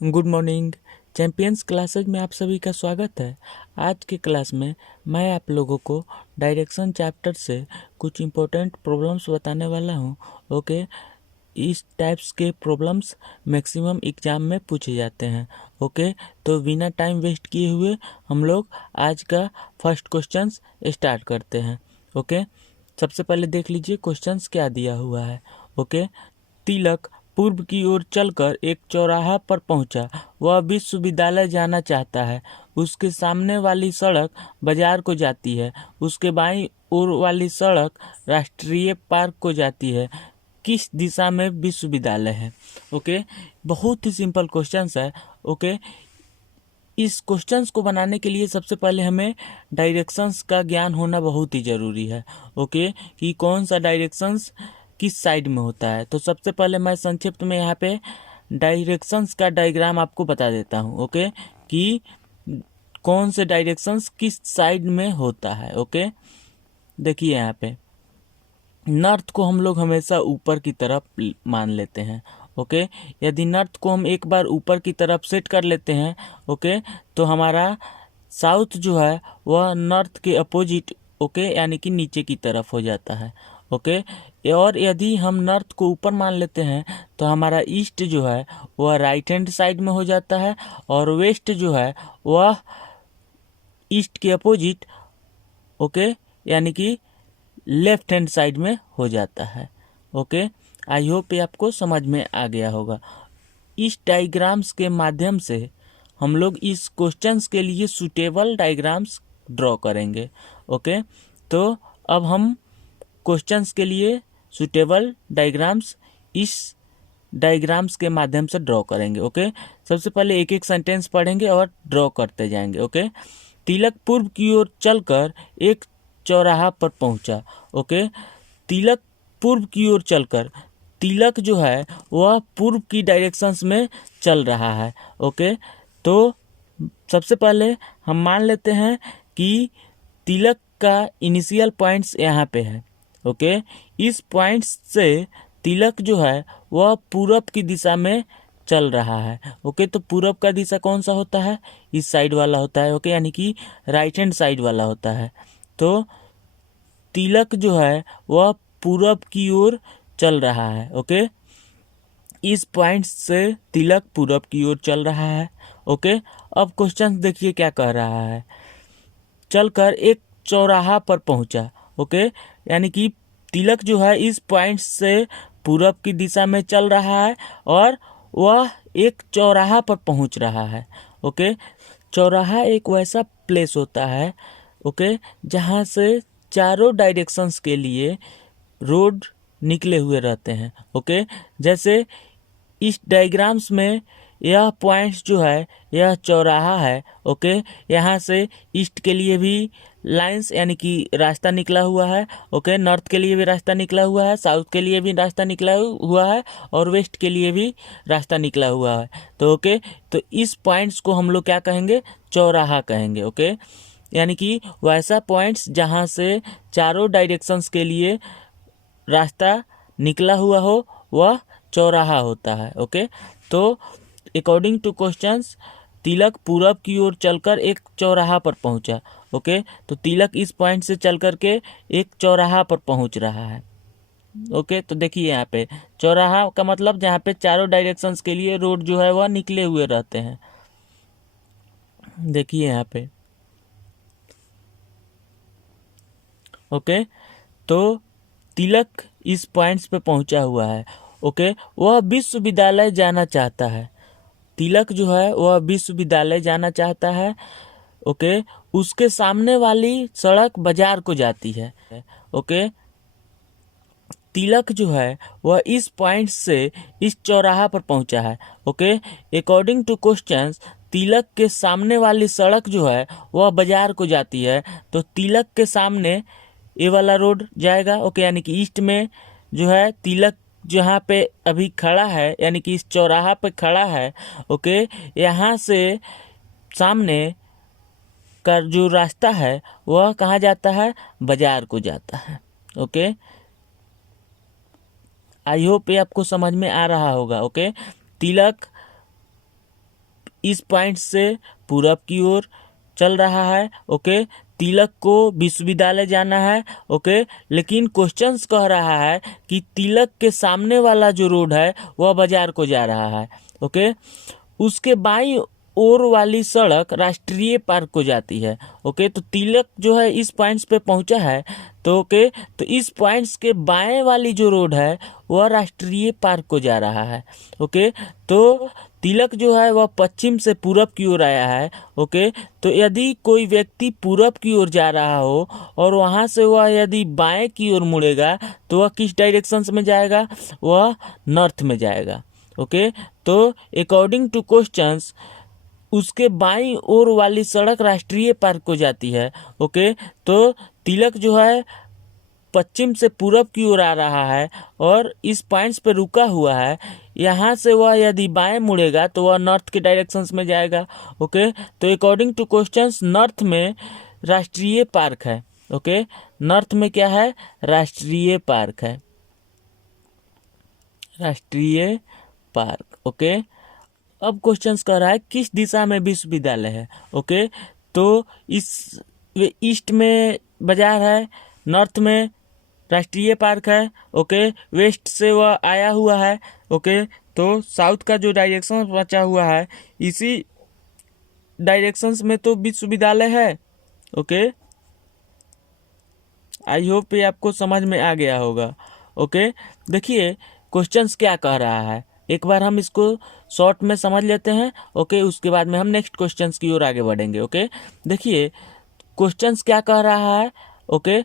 Good morning. Champions classes में आप सभी का स्वागत है। आज के क्लास में मैं आप लोगों को डायरेक्शन चैप्टर से कुछ इम्पोर्टेंट प्रॉब्लम्स बताने वाला हूं। ओके, इस टाइप्स के प्रॉब्लम्स मैक्सिमम एग्जाम में पूछे जाते हैं। ओके, तो बिना टाइम वेस्ट किए हुए हम लोग आज का फर्स्ट क्वेश्चंस स्टार्ट करते हैं। ओके, सबसे पहले देख लीजिए क्वेश्चंस क्या दिया हुआ है। ओके, तिलक पूर्व की ओर चलकर एक चौराहा पर पहुंचा। वह विश्वविद्यालय जाना चाहता है। उसके सामने वाली सड़क बाजार को जाती है। उसके बाईं ओर वाली सड़क राष्ट्रीय पार्क को जाती है। किस दिशा में विश्वविद्यालय है? ओके, बहुत ही सिंपल क्वेश्चंस है। ओके, इस क्वेश्चंस को बनाने के लिए सबसे पहले हमें डायरेक्शंस का ज्ञान होना बहुत ही ज़रूरी है। ओके, कि कौन सा डायरेक्शंस किस साइड में होता है। तो सबसे पहले मैं संक्षिप्त में यहाँ पे डायरेक्शंस का डायग्राम आपको बता देता हूँ। ओके, कि कौन से डायरेक्शंस किस साइड में होता है। ओके, देखिए यहाँ पे नॉर्थ को हम लोग हमेशा ऊपर की तरफ मान लेते हैं। ओके, यदि नॉर्थ को हम एक बार ऊपर की तरफ सेट कर लेते हैं, ओके, तो हमारा साउथ जो है वह नॉर्थ के अपोजिट, ओके, यानी कि नीचे की तरफ हो जाता है। ओके, और यदि हम नॉर्थ को ऊपर मान लेते हैं तो हमारा ईस्ट जो है वह राइट हैंड साइड में हो जाता है, और वेस्ट जो है वह ईस्ट के अपोजिट, ओके, यानी कि लेफ्ट हैंड साइड में हो जाता है। ओके, आई होप ये आपको समझ में आ गया होगा। इस डायग्राम्स के माध्यम से हम लोग इस क्वेश्चंस के लिए सूटेबल डायग्राम्स ड्रॉ करेंगे। ओके, तो अब हम क्वेश्चंस के लिए सूटेबल डायग्राम्स इस डायग्राम्स के माध्यम से ड्रॉ करेंगे। ओके, सबसे पहले एक एक सेंटेंस पढ़ेंगे और ड्रॉ करते जाएंगे। ओके, तिलक पूर्व की ओर चलकर एक चौराहा पर पहुंचा। ओके, तिलक पूर्व की ओर चलकर, तिलक जो है वह पूर्व की डायरेक्शंस में चल रहा है। ओके, तो सबसे पहले हम मान लेते हैं कि तिलक का इनिशियल पॉइंट्स यहाँ पे है। ओके, इस पॉइंट्स से तिलक जो है वह पूरब की दिशा में चल रहा है। ओके, तो पूरब का दिशा कौन सा होता है? इस साइड वाला होता है। ओके, यानी कि राइट हैंड साइड वाला होता है। तो तिलक जो है वह पूरब की ओर चल रहा है। ओके, इस पॉइंट से तिलक पूरब की ओर चल रहा है। ओके, अब क्वेश्चन देखिए क्या कह रहा है। चलकर एक चौराहा पर पहुंचा। ओके, यानी कि तिलक जो है इस पॉइंट से पूरब की दिशा में चल रहा है और वह एक चौराहा पर पहुंच रहा है। ओके, चौराहा एक वैसा प्लेस होता है, ओके, जहां से चारों डायरेक्शंस के लिए रोड निकले हुए रहते हैं। ओके, जैसे इस डायग्राम्स में यह पॉइंट्स जो है यह चौराहा है। ओके, यहाँ से ईस्ट के लिए भी लाइंस यानी कि रास्ता निकला हुआ है। ओके, नॉर्थ के लिए भी रास्ता निकला हुआ है, साउथ के लिए भी रास्ता निकला हुआ है, और वेस्ट के लिए भी रास्ता निकला हुआ है। तो ओके, तो इस पॉइंट्स को हम लोग क्या कहेंगे? चौराहा कहेंगे। ओके, यानी कि वैसा पॉइंट्स जहाँ से चारों डायरेक्शंस के लिए रास्ता निकला हुआ हो वह चौराहा होता है। ओके, तो अकॉर्डिंग टू क्वेश्चंस तिलक पूरब की ओर चलकर एक चौराहा पर पहुंचा। ओके, तो तिलक इस पॉइंट से चल करके एक चौराहा पर पहुंच रहा है। ओके, तो देखिए यहाँ पे चौराहा का मतलब जहाँ पे चारों डायरेक्शंस के लिए रोड जो है वह निकले हुए रहते हैं। देखिए यहाँ पे। ओके, तो तिलक इस पॉइंट्स पे पहुंचा हुआ है। ओके, वह विश्वविद्यालय जाना चाहता है। तिलक जो है वह विश्वविद्यालय जाना चाहता है। ओके, उसके सामने वाली सड़क बाजार को जाती है। ओके, तिलक जो है वह इस पॉइंट से इस चौराहा पर पहुंचा है। ओके, अकॉर्डिंग टू क्वेश्चंस तिलक के सामने वाली सड़क जो है वह बाजार को जाती है। तो तिलक के सामने ये वाला रोड जाएगा। ओके, यानी कि ईस्ट में जो है तिलक जहाँ पे अभी खड़ा है, यानी कि इस चौराहा पे खड़ा है। ओके, यहाँ से सामने का जो रास्ता है वह कहाँ जाता है? बाजार को जाता है। ओके, आई होप ये आपको समझ में आ रहा होगा। ओके, तिलक इस पॉइंट से पूरब की ओर चल रहा है। ओके, तिलक को विश्वविद्यालय जाना है। ओके, लेकिन क्वेश्चंस कह रहा है कि तिलक के सामने वाला जो रोड है वह बाजार को जा रहा है। ओके, उसके बाईं ओर वाली सड़क राष्ट्रीय पार्क को जाती है। ओके, तो तिलक जो है इस पॉइंट्स पे पहुंचा है, तो ओके, तो इस पॉइंट्स के बाएं वाली जो रोड है वह राष्ट्रीय पार्क को जा रहा है। ओके, तो तिलक जो है वह पश्चिम से पूरब की ओर आया है। ओके, तो यदि कोई व्यक्ति पूरब की ओर जा रहा हो और वहां से वह यदि बाएं की ओर मुड़ेगा तो वह किस डायरेक्शन में जाएगा? वह नॉर्थ में जाएगा। ओके, तो अकॉर्डिंग टू क्वेश्चंस उसके बाईं ओर वाली सड़क राष्ट्रीय पार्क को जाती है। ओके, तो तिलक जो है पश्चिम से पूरब की ओर आ रहा है और इस पॉइंट्स पे रुका हुआ है। यहाँ से वह यदि बाएं मुड़ेगा तो वह नॉर्थ के डायरेक्शंस में जाएगा। ओके, तो अकॉर्डिंग टू क्वेश्चंस नॉर्थ में राष्ट्रीय पार्क है। ओके, नॉर्थ में क्या है? राष्ट्रीय पार्क है, राष्ट्रीय पार्क। ओके, अब क्वेश्चंस कर रहा है किस दिशा में विश्वविद्यालय है। ओके, तो इस ईस्ट में बाजार है, नॉर्थ में राष्ट्रीय पार्क है। ओके, वेस्ट से वह आया हुआ है। ओके, तो साउथ का जो डायरेक्शन बचा हुआ है इसी डायरेक्शंस में तो विश्वविद्यालय है। ओके, आई होप ये आपको समझ में आ गया होगा। ओके, देखिए क्वेश्चंस क्या कह रहा है, एक बार हम इसको शॉर्ट में समझ लेते हैं। ओके, उसके बाद में हम नेक्स्ट क्वेश्चंस की ओर आगे बढ़ेंगे। ओके, देखिए क्वेश्चंस क्या कह रहा है। ओके,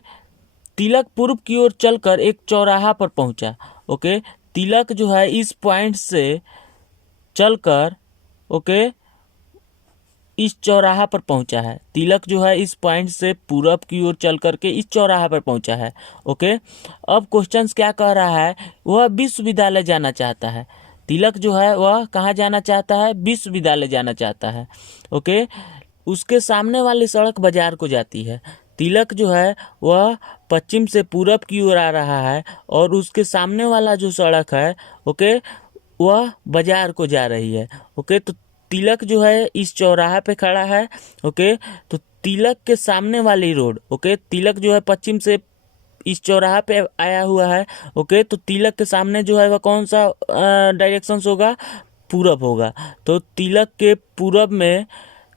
तिलक पूर्व की ओर चलकर एक चौराहा पर पहुंचा। ओके, तिलक जो है इस पॉइंट से चलकर ओके इस चौराहा पर पहुंचा है। तिलक जो है इस पॉइंट से पूरब की ओर चल करके इस चौराहा पर पहुंचा है। ओके, अब क्वेश्चंस क्या कह रहा है, वह विश्वविद्यालय जाना चाहता है। तिलक जो है वह कहाँ जाना चाहता है? विश्वविद्यालय जाना चाहता है। ओके, उसके सामने वाली सड़क बाजार को जाती है। तिलक जो है वह पश्चिम से पूरब की ओर आ रहा है और उसके सामने वाला जो सड़क है ओके वह बाजार को जा रही है। ओके, तो तिलक जो है इस चौराहा पे खड़ा है। ओके, तो तिलक के सामने वाली रोड ओके तिलक जो है पश्चिम से इस चौराहा पे आया हुआ है। ओके, तो तिलक के सामने जो है वह कौन सा डायरेक्शन होगा? पूरब होगा। तो तिलक के पूरब में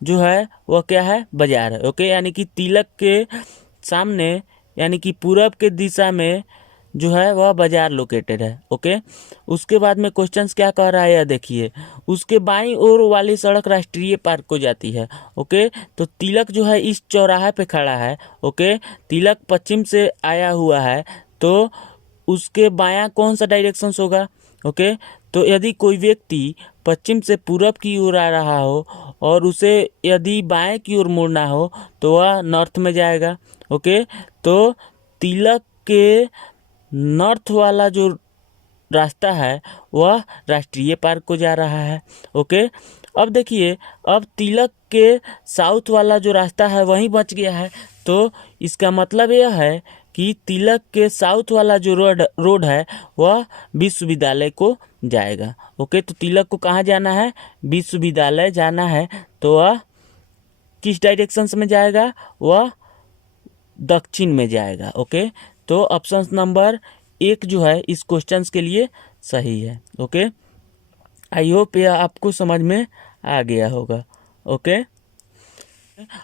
जो है वह क्या है? बाजार है। ओके, यानी कि तिलक के सामने यानी कि पूरब के दिशा में जो है वह बाजार लोकेटेड है। ओके, उसके बाद में क्वेश्चंस क्या कह रहा है यह देखिए, उसके बाईं ओर वाली सड़क राष्ट्रीय पार्क को जाती है। ओके, तो तिलक जो है इस चौराहे पे खड़ा है। ओके, तिलक पश्चिम से आया हुआ है तो उसके बायां कौन सा डायरेक्शन होगा? ओके, तो यदि कोई व्यक्ति पश्चिम से पूरब की ओर आ रहा हो और उसे यदि बाएं की ओर मुड़ना हो तो वह नॉर्थ में जाएगा। ओके, तो तिलक के नॉर्थ वाला जो रास्ता है वह राष्ट्रीय पार्क को जा रहा है। ओके, अब देखिए अब तिलक के साउथ वाला जो रास्ता है वहीं बच गया है। तो इसका मतलब यह है कि तिलक के साउथ वाला जो रोड है वह विश्वविद्यालय को जाएगा। ओके, तो तिलक को कहाँ जाना है? विश्वविद्यालय जाना है। तो वह किस डायरेक्शन में जाएगा? वह दक्षिण में जाएगा। ओके, तो ऑप्शन नंबर 1 जो है इस क्वेश्चंस के लिए सही है। ओके, आई होप यह आपको समझ में आ गया होगा। ओके,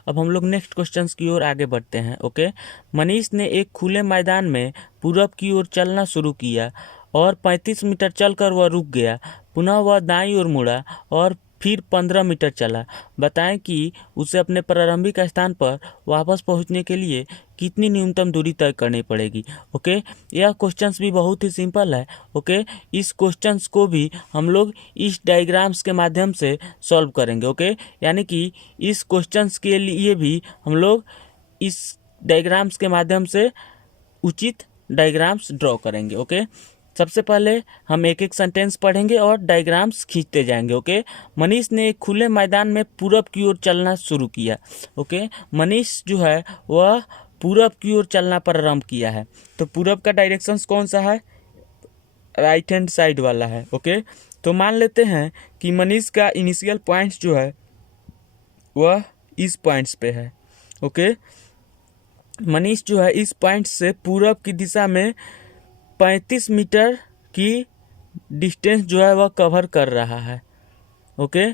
अब हम लोग नेक्स्ट क्वेश्चंस की ओर आगे बढ़ते हैं। ओके, मनीष ने एक खुले मैदान में पूरब की ओर चलना शुरू किया और 35 मीटर चलकर वह रुक गया। पुनः वह दाईं ओर मुड़ा और फिर 15 मीटर चला। बताएं कि उसे अपने प्रारंभिक स्थान पर वापस पहुंचने के लिए कितनी न्यूनतम दूरी तय करनी पड़ेगी। ओके, यह क्वेश्चंस भी बहुत ही सिंपल है। ओके, इस क्वेश्चंस को भी हम लोग इस डायग्राम्स के माध्यम से सॉल्व करेंगे। ओके, यानी कि इस क्वेश्चंस के लिए भी हम लोग इस डायग्राम्स के माध्यम से उचित डायग्राम्स ड्रॉ करेंगे। ओके, सबसे पहले हम एक एक सेंटेंस पढ़ेंगे और डायग्राम्स खींचते जाएंगे। ओके, मनीष ने एक खुले मैदान में पूरब की ओर चलना शुरू किया। ओके, मनीष जो है वह पूरब की ओर चलना प्रारंभ किया है। तो पूरब का डायरेक्शन कौन सा है? राइट हैंड साइड वाला है। ओके, तो मान लेते हैं कि मनीष का इनिशियल पॉइंट जो है वह इस पॉइंट्स पे है। ओके, मनीष जो है इस पॉइंट से पूरब की दिशा में 35 मीटर की डिस्टेंस जो है वह कवर कर रहा है। ओके,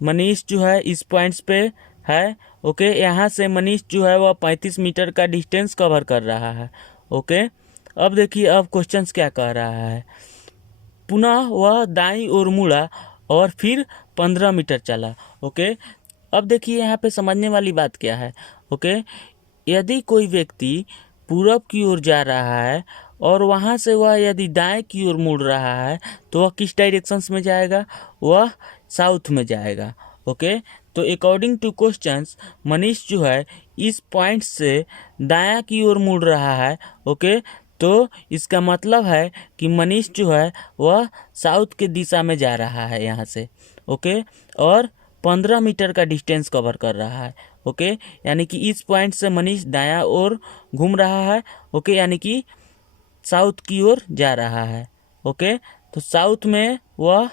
मनीष जो है इस पॉइंट्स पे है। ओके, यहाँ से मनीष जो है वह 35 मीटर का डिस्टेंस कवर कर रहा है। ओके, अब देखिए अब क्वेश्चंस क्या कह रहा है। पुनः वह दाईं ओर मुड़ा और फिर 15 मीटर चला। ओके, अब देखिए यहाँ पे समझने वाली बात क्या है। ओके, यदि कोई व्यक्ति पूरब की ओर जा रहा है और वहाँ से वह यदि दाएं की ओर मुड़ रहा है तो वह किस डायरेक्शंस में जाएगा, वह साउथ में जाएगा। ओके, तो अकॉर्डिंग टू क्वेश्चंस मनीष जो है इस पॉइंट से दायां की ओर मुड़ रहा है। ओके, तो इसका मतलब है कि मनीष जो है वह साउथ के दिशा में जा रहा है यहाँ से। ओके, और 15 मीटर का डिस्टेंस कवर कर रहा है। ओके, यानी कि इस पॉइंट से मनीष दायां ओर घूम रहा है। ओके, यानी कि साउथ की ओर जा रहा है। ओके, तो साउथ में वह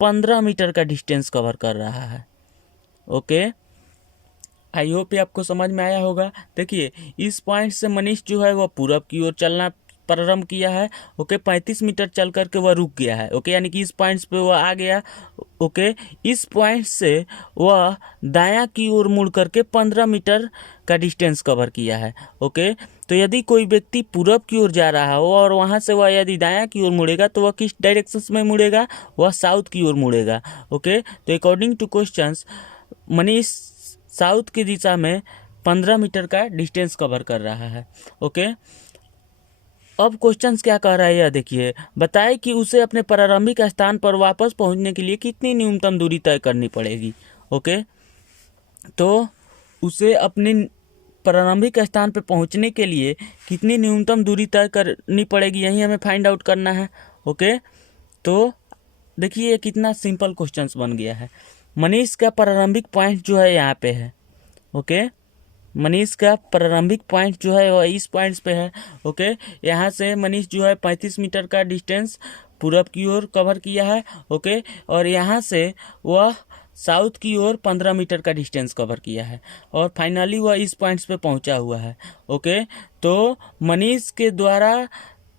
15 मीटर का डिस्टेंस कवर कर रहा है। ओके, आई होप ये आपको समझ में आया होगा। देखिए इस पॉइंट से मनीष जो है वह पूरब की ओर चलना प्रारंभ किया है। ओके, 35 मीटर चल करके वह रुक गया है। ओके, यानी कि इस पॉइंट्स पे वह आ गया। ओके, इस पॉइंट से वह दायां की ओर मुड़ करके 15 मीटर का डिस्टेंस कवर किया है। ओके, तो यदि कोई व्यक्ति पूरब की ओर जा रहा हो और वहां से वह यदि दायां की ओर मुड़ेगा तो वह किस डायरेक्शन में मुड़ेगा, वह साउथ की ओर मुड़ेगा। ओके, तो according two questions Manish south की दिशा में 15 मीटर का डिस्टेंस कवर कर रहा है। ओके, अब क्वेश्चंस क्या कह रहा है यह देखिए। बताए कि उसे अपने प्रारंभिक स्थान पर वापस पहुंचने के लिए कितनी न्यूनतम दूरी तय करनी पड़ेगी। ओके, तो उसे अपने प्रारंभिक स्थान पर पहुंचने के लिए कितनी न्यूनतम दूरी तय करनी पड़ेगी, यही हमें फाइंड आउट करना है। ओके, तो देखिए ये कितना सिंपल क्वेश्चंस बन गया है। मनीष का प्रारंभिक पॉइंट जो है यहाँ पे है। ओके, मनीष का प्रारंभिक पॉइंट जो है वह इस पॉइंट्स पे है। ओके, यहाँ से मनीष जो है 35 मीटर का डिस्टेंस पूरब की ओर कवर किया है। ओके, और यहाँ से वह साउथ की ओर 15 मीटर का डिस्टेंस कवर किया है और फाइनली वह इस पॉइंट्स पे पहुंचा हुआ है। ओके, तो मनीष के द्वारा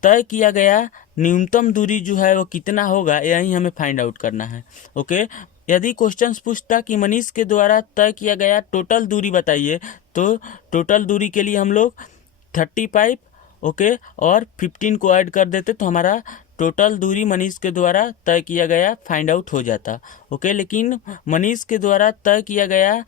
तय किया गया न्यूनतम दूरी जो है वो कितना होगा, यही हमें फाइंड आउट करना है। ओके, यदि क्वेश्चंस पूछता कि मनीष के द्वारा तय किया गया टोटल दूरी बताइए, तो टोटल दूरी के लिए हम लोग 35 ओके और 15 को ऐड कर देते तो हमारा टोटल दूरी मनीष के द्वारा तय किया गया फाइंड आउट हो जाता। ओके, लेकिन मनीष के द्वारा तय किया गया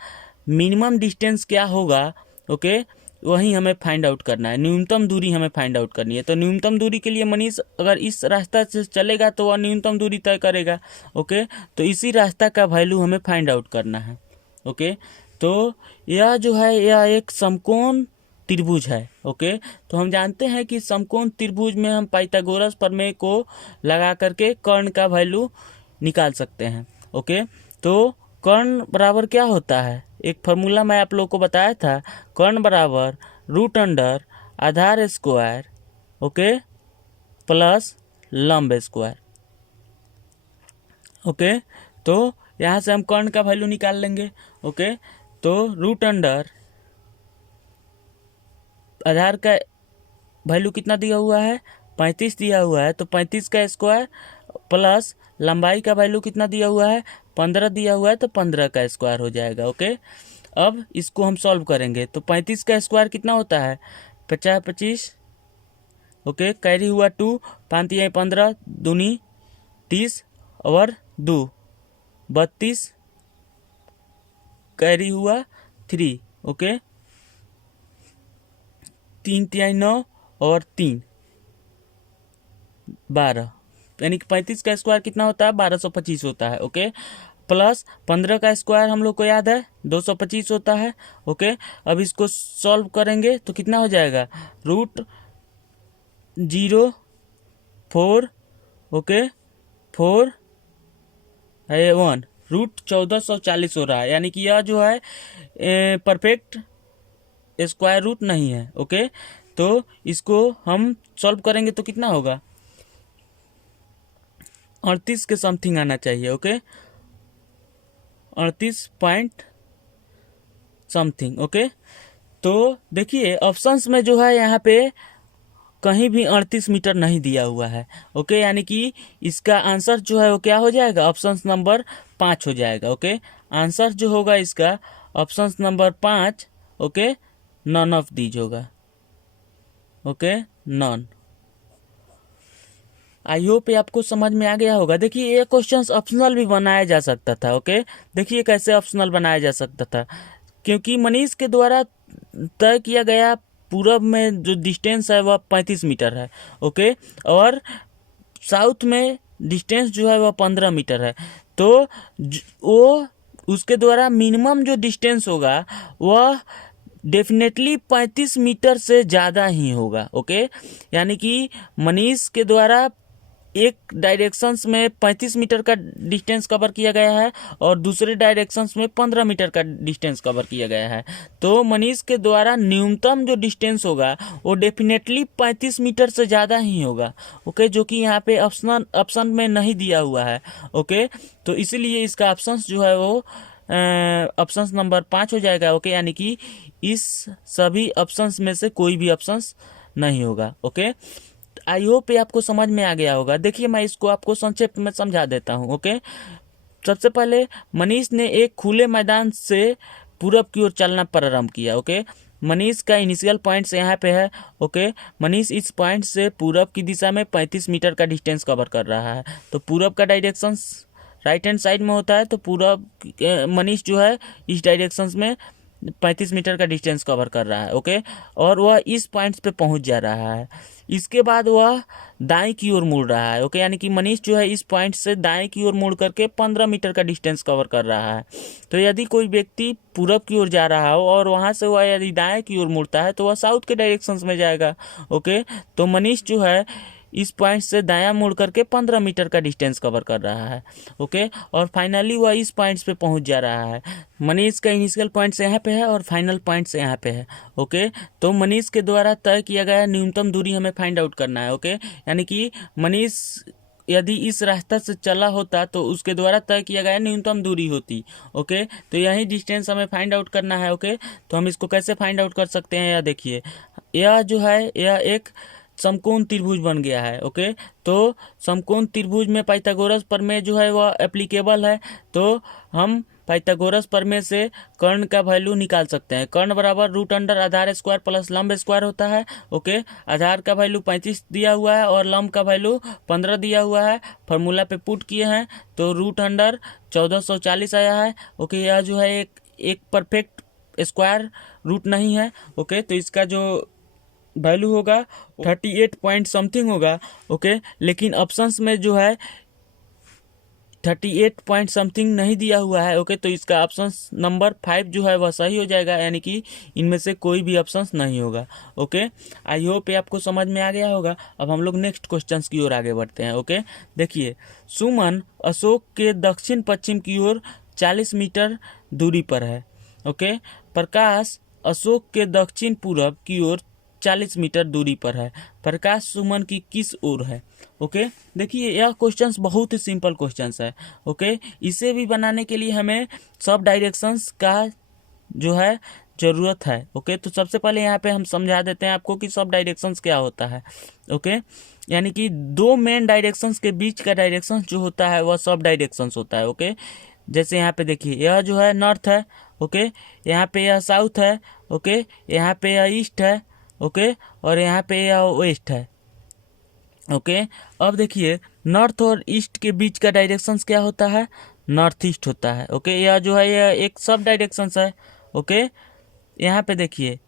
मिनिमम डिस्टेंस क्या होगा, ओके, वही हमें फाइंड आउट करना है। न्यूनतम दूरी हमें फाइंड आउट करनी है। तो न्यूनतम दूरी के लिए मनीष अगर इस रास्ता से चलेगा तो वह न्यूनतम दूरी तय करेगा। ओके, तो इसी रास्ता का वैल्यू हमें फाइंड आउट करना है। ओके, तो यह जो है यह एक समकोण त्रिभुज है। ओके, तो हम जानते हैं कि समकोण त्रिभुज में हम पाइथागोरस प्रमेय को लगा करके कर्ण का वैल्यू निकाल सकते हैं। ओके, तो कर्ण बराबर क्या होता है, एक फार्मूला मैं आप लोगों को बताया था। कर्ण बराबर रूट अंडर आधार स्क्वायर ओके प्लस लंब स्क्वायर। ओके, तो यहाँ से हम कर्ण का वैल्यू निकाल लेंगे। ओके, तो रूट अंडर आधार का वैल्यू कितना दिया हुआ है, 35 दिया हुआ है, तो 35 का स्क्वायर प्लस लंबाई का वैल्यू कितना दिया हुआ है, 15 दिया हुआ है, तो 15 का स्क्वायर हो जाएगा। ओके, अब इसको हम सॉल्व करेंगे तो 35 का स्क्वायर कितना होता है, 50 25 ओके, कैरी हुआ 2 5 15 दूनी 30 और 2 32 कैरी हुआ 3 ओके 3 3 9 और 3 12 यानी कि 35 का स्क्वायर कितना होता है, 1225 होता है। ओके, प्लस 15 का स्क्वायर हम लोग को याद है 225 होता है। ओके, अब इसको सॉल्व करेंगे तो कितना हो जाएगा, रूट 0 4 ओके 4 1 रूट 1440 हो रहा है, यानी कि यह जो है परफेक्ट स्क्वायर रूट नहीं है। ओके, तो इसको हम सॉल्व करेंगे तो कितना होगा, 38 के समथिंग आना चाहिए। Okay, 38 point something. ओके, तो देखिए ऑप्शंस में जो है यहाँ पे कहीं भी 38 मीटर नहीं दिया हुआ है। ओके, यानी कि इसका आंसर जो है वो क्या हो जाएगा, ऑप्शन नंबर 5 हो जाएगा। ओके, आंसर जो होगा इसका option number 5। Okay, none of these होगा। Okay, none. आई होप ये आपको समझ में आ गया होगा। देखिए ये क्वेश्चन ऑप्शनल भी बनाया जा सकता था। ओके, देखिए कैसे ऑप्शनल बनाया जा सकता था, क्योंकि मनीष के द्वारा तय किया गया पूरब में जो डिस्टेंस है वह 35 मीटर है। ओके, और साउथ में डिस्टेंस जो है वह 15 मीटर है। तो वो उसके द्वारा मिनिमम जो डिस्टेंस होगा वह डेफिनेटली 35 मीटर से ज़्यादा ही होगा। ओके, यानी कि मनीष के द्वारा एक डायरेक्शंस में 35 मीटर का डिस्टेंस कवर किया गया है और दूसरे डायरेक्शंस में 15 मीटर का डिस्टेंस कवर किया गया है। तो मनीष के द्वारा न्यूनतम जो डिस्टेंस होगा वो डेफिनेटली 35 मीटर से ज़्यादा ही होगा। ओके, जो कि यहाँ पे ऑप्शन में नहीं दिया हुआ है। ओके, तो इसीलिए इसका ऑप्शन जो है वो ऑप्शन नंबर 5 हो जाएगा। ओके, यानी कि इस सभी ऑप्शंस में से कोई भी ऑप्शंस नहीं होगा। ओके, आई होप ये आपको समझ में आ गया होगा। देखिए मैं इसको आपको संक्षिप्त में समझा देता हूँ। ओके, सबसे पहले मनीष ने एक खुले मैदान से पूरब की ओर चलना प्रारंभ किया। ओके, मनीष का इनिशियल पॉइंट यहाँ पे है। ओके, मनीष इस पॉइंट से पूरब की दिशा में 35 मीटर का डिस्टेंस कवर कर रहा है। तो पूरब का डायरेक्शन राइट हैंड साइड में होता है, तो पूरब मनीष जो है इस डायरेक्शन में 35 मीटर का डिस्टेंस कवर कर रहा है। ओके, और वह इस पॉइंट पे पहुंच जा रहा है। इसके बाद वह दाएं की ओर मुड़ रहा है। ओके, यानी कि मनीष जो है इस पॉइंट से दाएं की ओर मुड़ करके 15 मीटर का डिस्टेंस कवर कर रहा है। तो यदि कोई व्यक्ति पूरब की ओर जा रहा हो और वहां से वह यदि दाएं की ओर मुड़ता है तो वह साउथ के डायरेक्शन में जाएगा। ओके, तो मनीष जो है इस पॉइंट से दायां मुड़ करके 15 मीटर का डिस्टेंस कवर कर रहा है। ओके, और फाइनली वह इस पॉइंट्स पे पहुंच जा रहा है। मनीष का इनिशियल पॉइंट से यहाँ पे है और फाइनल पॉइंट से यहाँ पे है। ओके, तो मनीष के द्वारा तय किया गया न्यूनतम दूरी हमें फाइंड आउट करना है। ओके, यानी कि मनीष यदि इस रास्ता से चला होता तो उसके द्वारा तय किया गया न्यूनतम दूरी होती। ओके, तो यही डिस्टेंस हमें फाइंड आउट करना है। ओके, तो हम इसको कैसे फाइंड आउट कर सकते हैं, यह देखिए। यह जो है यह एक समकोण त्रिभुज बन गया है। ओके, तो समकोण त्रिभुज में पाइथागोरस प्रमेय जो है वह एप्लीकेबल है। तो हम पाइथागोरस प्रमेय से कर्ण का वैल्यू निकाल सकते हैं। कर्ण बराबर रूट अंडर आधार स्क्वायर प्लस लंब स्क्वायर होता है। ओके, आधार का वैल्यू 35 दिया हुआ है और लंब का वैल्यू 15 दिया हुआ है। फार्मूला पे पुट किए हैं तो रूट अंडर 1440 आया है। ओके, यह जो है एक परफेक्ट स्क्वायर रूट नहीं है। ओके, तो इसका जो वैल्यू होगा 38 पॉइंट समथिंग होगा। ओके, लेकिन ऑप्शंस में जो है 38 पॉइंट समथिंग नहीं दिया हुआ है। ओके, तो इसका ऑप्शन नंबर 5 जो है वह सही हो जाएगा, यानी कि इनमें से कोई भी ऑप्शंस नहीं होगा। ओके, आई होप ये आपको समझ में आ गया होगा। अब हम लोग नेक्स्ट क्वेश्चन की ओर आगे बढ़ते हैं। ओके, देखिए सुमन अशोक के दक्षिण पश्चिम की ओर 40 मीटर दूरी पर है। ओके, प्रकाश अशोक के दक्षिण पूर्व की ओर 40 मीटर दूरी पर है। प्रकाश सुमन की किस ओर है। ओके, देखिए यह क्वेश्चंस बहुत ही सिंपल क्वेश्चंस है। ओके, इसे भी बनाने के लिए हमें सब डायरेक्शंस का जो है जरूरत है। ओके, तो सबसे पहले यहाँ पे हम समझा देते हैं आपको कि सब डायरेक्शंस क्या होता है। ओके, यानी कि दो मेन डायरेक्शंस के बीच का डायरेक्शन जो होता है वह सब डायरेक्शंस होता है। ओके, जैसे यहाँ पे देखिए यह जो है नॉर्थ है। ओके, यहाँ पे यह साउथ है। ओके, यहाँ पे यह ईस्ट है। ओके, और यहाँ पे यह वेस्ट है। ओके, अब देखिए नॉर्थ और ईस्ट के बीच का डायरेक्शंस क्या होता है, नॉर्थ ईस्ट होता है। ओके, यह जो है यह एक सब डायरेक्शंस है। ओके, यहाँ पे देखिए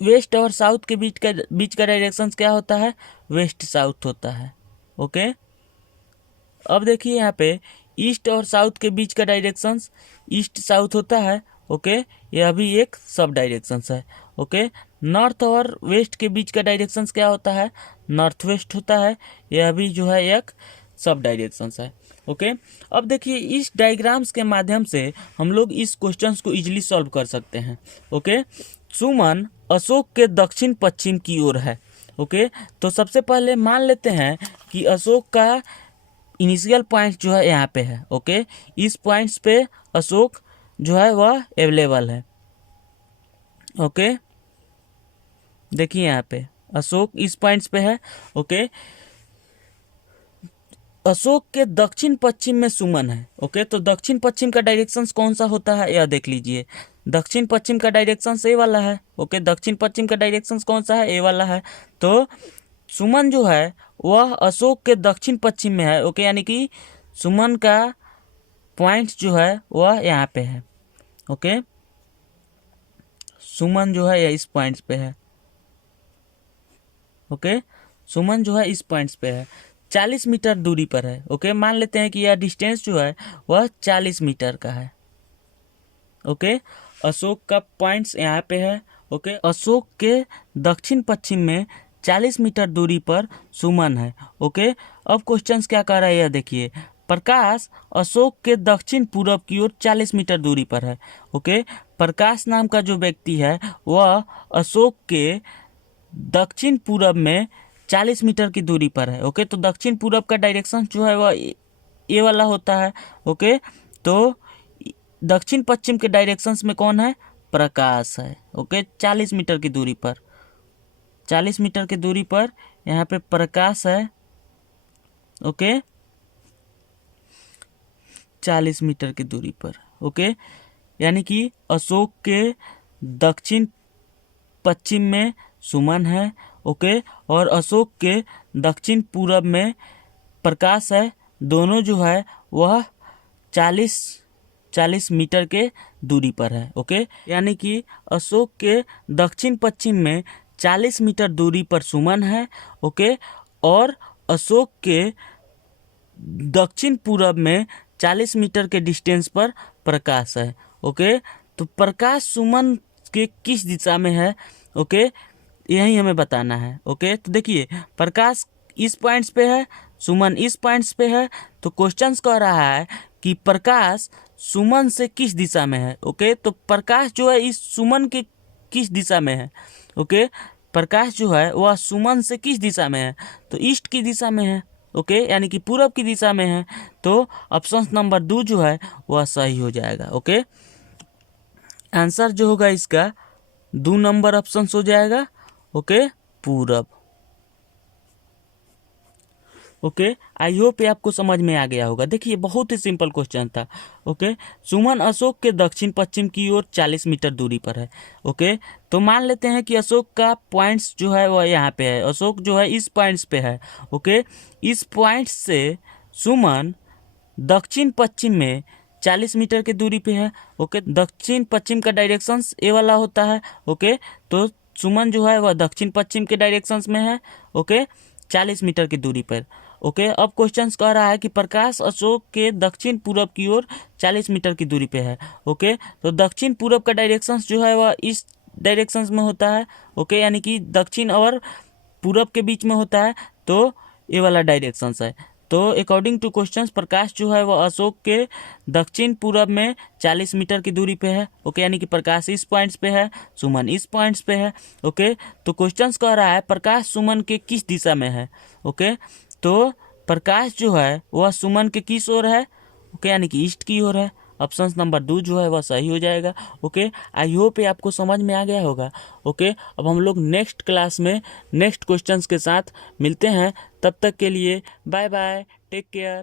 वेस्ट और साउथ के बीच का डायरेक्शंस क्या होता है, वेस्ट साउथ होता है। ओके, अब देखिए यहाँ पे ईस्ट और साउथ के बीच का डायरेक्शंस ईस्ट साउथ होता है। ओके, यह भी एक सब डायरेक्शंस है। ओके, नॉर्थ और वेस्ट के बीच का डायरेक्शंस क्या होता है, नॉर्थ वेस्ट होता है। यह भी जो है एक सब डायरेक्शंस है। ओके, अब देखिए इस डायग्राम्स के माध्यम से हम लोग इस क्वेश्चंस को इजीली सॉल्व कर सकते हैं। ओके, सुमन अशोक के दक्षिण पश्चिम की ओर है। ओके, तो सबसे पहले मान लेते हैं कि अशोक का इनिशियल पॉइंट जो है यहाँ पे है। ओके, इस पॉइंट्स पे अशोक जो है वह अवेलेबल है। ओके, देखिए यहाँ पे अशोक इस पॉइंट्स पे है। ओके, अशोक के दक्षिण पश्चिम में सुमन है। ओके, तो दक्षिण पश्चिम का डायरेक्शन कौन सा होता है यह देख लीजिए। दक्षिण पश्चिम का डायरेक्शन ए वाला है। ओके, दक्षिण पश्चिम का डायरेक्शन कौन सा है, ए वाला है। तो सुमन जो है वह अशोक के दक्षिण पश्चिम में है। ओके, यानी कि सुमन का पॉइंट जो है वह यहाँ पे है। ओके, सुमन जो है यह इस पॉइंट्स पे है। ओके, सुमन जो है इस पॉइंट्स पे है, 40 मीटर दूरी पर है। ओके, मान लेते हैं कि यह डिस्टेंस जो है वह 40 मीटर का है। ओके, अशोक का पॉइंट्स यहाँ पे है। ओके, अशोक के दक्षिण पश्चिम में 40 मीटर दूरी पर सुमन है। ओके, अब क्वेश्चंस क्या कह रहा है यह देखिए। प्रकाश अशोक के दक्षिण पूरब की ओर 40 मीटर दूरी पर है। ओके, प्रकाश नाम का जो व्यक्ति है वह अशोक के दक्षिण पूरब में 40 मीटर की दूरी पर है। ओके, तो दक्षिण पूरब का डायरेक्शन जो है वह ये वाला होता है। ओके, तो दक्षिण पश्चिम के डायरेक्शंस में कौन है, प्रकाश है। ओके, 40 मीटर की दूरी पर, 40 मीटर की दूरी पर यहाँ पे प्रकाश है। ओके, 40 मीटर की दूरी पर। ओके, यानी कि अशोक के दक्षिण पश्चिम में सुमन है। ओके, और अशोक के दक्षिण पूरब में प्रकाश है। दोनों जो है वह 40 मीटर के दूरी पर है। ओके, यानी कि अशोक के दक्षिण पश्चिम में 40 मीटर दूरी पर सुमन है। ओके, और अशोक के दक्षिण पूरब में 40 मीटर के डिस्टेंस पर प्रकाश है। ओके, तो प्रकाश सुमन के किस दिशा में है, ओके, यही हमें बताना है। ओके, तो देखिए प्रकाश इस पॉइंट्स पे है, सुमन इस पॉइंट्स पे है। तो क्वेश्चंस कह रहा है कि प्रकाश सुमन से किस दिशा में है। ओके, तो प्रकाश जो है इस सुमन के किस दिशा में है। ओके, प्रकाश जो है वह सुमन से किस दिशा में है, तो ईस्ट की दिशा में है। ओके, यानी कि पूरब की दिशा में है। तो ऑप्शन नंबर 2 जो है वह सही हो जाएगा। ओके, आंसर जो होगा इसका 2 नंबर ऑप्शन हो जाएगा। ओके, पूरब। ओके, आई होप ये आपको समझ में आ गया होगा। देखिए बहुत ही सिंपल क्वेश्चन था। ओके, सुमन अशोक के दक्षिण पश्चिम की ओर 40 मीटर दूरी पर है। ओके, तो मान लेते हैं कि अशोक का पॉइंट्स जो है वह यहाँ पे है। अशोक जो है इस पॉइंट्स पे है। ओके, इस पॉइंट से सुमन दक्षिण पश्चिम में 40 मीटर की दूरी पे है। ओके, दक्षिण पश्चिम का डायरेक्शन ए वाला होता है। ओके, तो सुमन जो है वह दक्षिण पश्चिम के डायरेक्शंस में है। ओके, 40 मीटर की दूरी पर। ओके, अब क्वेश्चंस कह रहा है कि प्रकाश अशोक के दक्षिण पूरब की ओर 40 मीटर की दूरी पे है। ओके, तो दक्षिण पूरब का डायरेक्शंस जो है वह इस डायरेक्शंस में होता है। ओके, यानी कि दक्षिण और पूरब के बीच में होता है। तो ये वाला डायरेक्शंस है। तो अकॉर्डिंग टू क्वेश्चंस प्रकाश जो है वह अशोक के दक्षिण पूरब में 40 मीटर की दूरी पे है। ओके, यानी कि प्रकाश इस पॉइंट्स पे है, सुमन इस पॉइंट्स पे है। ओके, तो क्वेश्चंस कह रहा है प्रकाश सुमन के किस दिशा में है। ओके, तो प्रकाश जो है वह सुमन के किस ओर है, ओके, यानी कि ईस्ट की ओर है। ऑप्शन नंबर 2 जो है वह सही हो जाएगा। ओके, आई होप ये आपको समझ में आ गया होगा। ओके, अब हम लोग नेक्स्ट क्लास में नेक्स्ट क्वेश्चंस के साथ मिलते हैं। तब तक के लिए बाय बाय, टेक केयर।